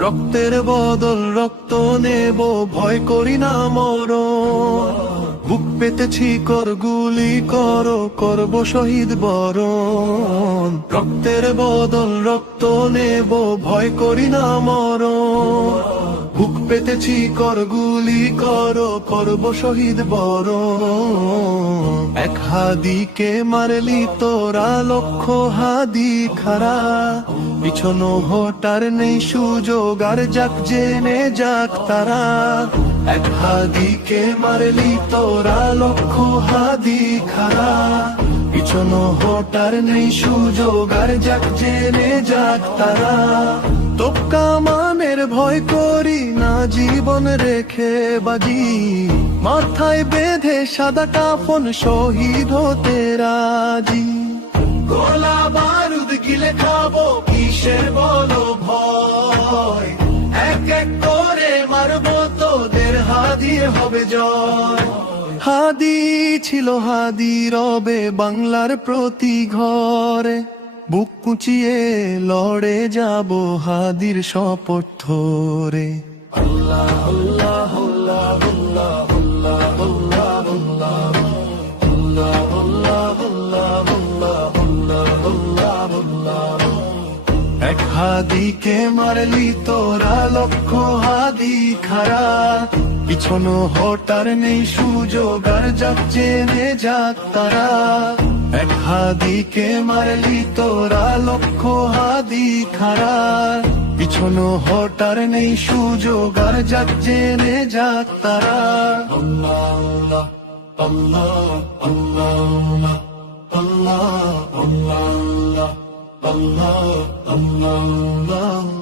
রক্তের বদল রক্ত নেব, ভয় করি না মরণ। বুক পেতেছি কর গুলি করো, করব শহীদ বরণ। রক্তের বদল রক্ত নেব, ভয় করি না মরণ। বুক পেতেছি কর গুলি করো, করব শহীদ বরণ। এক হাদিকে মারলি তোরা, লক্ষ হাদি খারা। পিছনো হটার নেই সুযোগ, আর যাক জেনে যাক তারা। এক হাদিকে মারলি তোরা, লক্ষ হাদি খারা। পিছনো হটার নেই সুযোগ, আর যাক জেনে যাক তারা। তোপকা মানের ভয় করি না, জীবন রেখে বাজি। মাথায় বেঁধে সাদা কাফন, শহীদ হতে রাজি। গোলা বারুদ গিলে খাবো, কিসের বলো ভয়। এক এক করে মারবো তোদের, হাদির হবে জয়। হাদি ছিল হাদি রবে বাংলার প্রতি ঘরে। বুক কুচিয়ে লড়ে যাব হাদির শপথ ধরে। আল্লাহ আল্লাহ আল্লাহ আল্লাহ আল্লাহ আল্লাহ আল্লাহ আল্লাহ আল্লাহ আল্লাহ। এক হাদিকে মারলি তোরা, লক্ষ হাদি খারা। পিছনো হটার নেই সুযোগ, আর যাক জেনে যাক তারা। এক হাদিকে মারলি তোরা, লক্ষ হাদি খারা। পিছনো হটার নেই সুযোগ, আর যাক জেনে যাক তারা। আল্লাহ আল্লাহ আল্লাহ আল্লাহ আল্লাহ আল্লাহ আল্লাহ আল্লাহ।